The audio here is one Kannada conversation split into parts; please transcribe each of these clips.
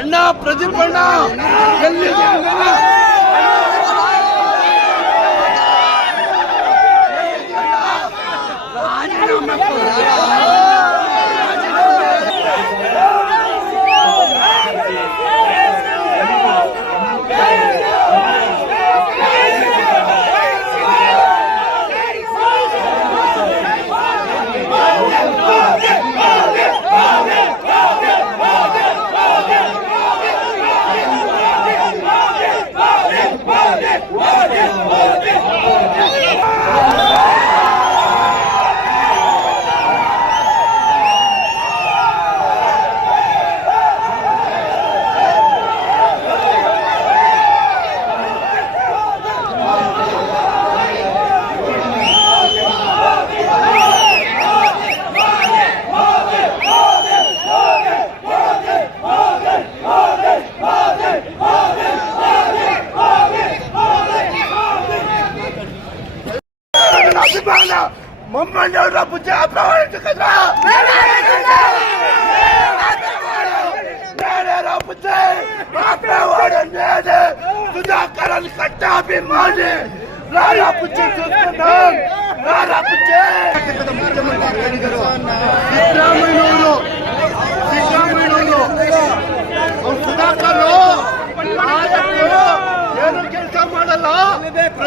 ಅಣ್ಣ ಪ್ರದೀಪ್ ನನ್ನ ಅಭಿಮಾನ ಮೊಮ್ಮಣ್ಣವರ ಬುದ್ಧ ಅಪಮಾನಿಸಿದ್ರ ಸುಧಾಕರನ್ ಕಟ್ಟ ಅಭಿಮಾನಿ ರಾಜ ಪುಚ್ಚಿ ರಾಜ ಪುಚ್ಚಿ ಸಿದ್ದರಾಮಯ್ಯನವರು ಸಿದ್ದರಾಮಯ್ಯನವರು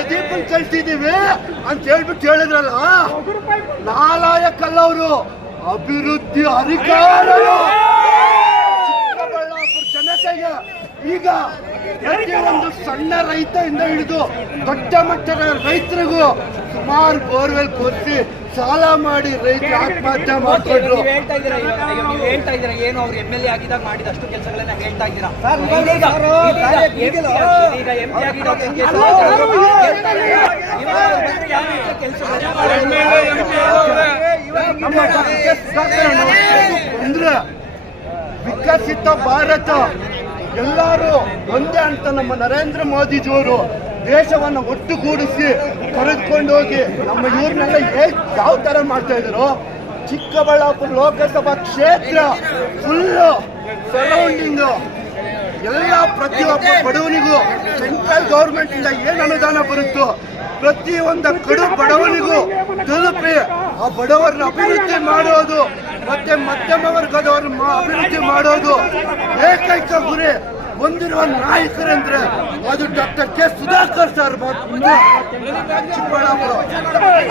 ಪ್ರದೀಪನ್ ಕಳ್ಸಿದೀವಿ ಅಂತ ಹೇಳ್ಬಿಟ್ಟು ಹೇಳಿದ್ರಲ್ಲ? ನಾಲಾಯಕಲ್ಲ ಅವರು ಅಭಿವೃದ್ಧಿ ಅಧಿಕಾರ ಚಿಕ್ಕಬಳ್ಳಾಪುರ ಜನತೆಗೆ ಈಗ ಒಂದು ಸಣ್ಣ ರೈತ ಇಂದ ಹಿಡಿದು ದೊಡ್ಡ ಮಟ್ಟದ ರೈತರಿಗೂ ಸುಮಾರು ಬೋರ್ವೆಲ್ ಕೊರಿಸಿ ಸಾಲ ಮಾಡಿ ರೈತರು ಆತ್ಮಹತ್ಯೆ ಮಾಡ್ಕೊಂಡ್ರು ಹೇಳ್ತಾ ಇದ್ದೀರಾ ನೀವು ಹೇಳ್ತಾ ಇದ್ದೀರಾ ಏನು ಅವ್ರು ಎಂ ಎಲ್ ಎ ಆಗಿದಾಗ ಮಾಡಿದ ಅಷ್ಟು ಕೆಲಸಗಳನ್ನ ಹೇಳ್ತಾ ಇದ್ದೀರಾ ಈಗ ಎಂ ಪಿ ಆಗಿದಾಗ ಅಂದ್ರೆ ವಿಕಸಿತ ಭಾರತ ಎಲ್ಲರೂ ಒಂದೇ ಅಂತ ನಮ್ಮ ನರೇಂದ್ರ ಮೋದಿಜಿಯವರು ದೇಶವನ್ನು ಒಟ್ಟುಗೂಡಿಸಿ ಕರೆದುಕೊಂಡು ಹೋಗಿ ನಮ್ಮ ಇವ್ರನ್ನೆಲ್ಲ ಹೇಗೆ ಯಾವ ಥರ ಮಾಡ್ತಾ ಇದ್ರು? ಚಿಕ್ಕಬಳ್ಳಾಪುರ ಲೋಕಸಭಾ ಕ್ಷೇತ್ರ ಫುಲ್ಲು ಸರೌಂಡಿಂಗ್ ಎಲ್ಲ ಪ್ರತಿಯೊಬ್ಬ ಬಡವನಿಗೂ ಸೆಂಟ್ರಲ್ ಗೌರ್ಮೆಂಟ್ ಇಂದ ಏನ್ ಅನುದಾನ ಬರುತ್ತೋ ಪ್ರತಿ ಒಂದು ಕಡು ಬಡವನಿಗೂ ತಲುಪಿ ಆ ಬಡವರನ್ನ ಅಭಿವೃದ್ಧಿ ಮಾಡೋದು, ಮತ್ತೆ ಮಧ್ಯಮ ವರ್ಗದವ್ರ ಅಭಿವೃದ್ಧಿ ಮಾಡೋದು ಏಕೈಕ ಗುರಿ ಹೊಂದಿರುವ ನಾಯಕರಂದ್ರೆ ಅದು doctor K Sudhakar sir Chikkaballapura.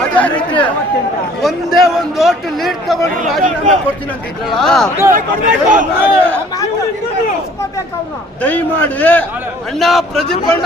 ಅದೇ ರೀತಿ ಒಂದೇ ಒಂದು ಓಟು ಲೀಡ್ ತಗೊಂಡು ರಾಜೀನಾಮೆ ಕೊಡ್ತೀನಿ ಅಂತಿದ್ರಲ್ಲ? ದಯಮಾಡಿ ಅಣ್ಣ ಪ್ರದೀಪ್ ಅಣ್ಣ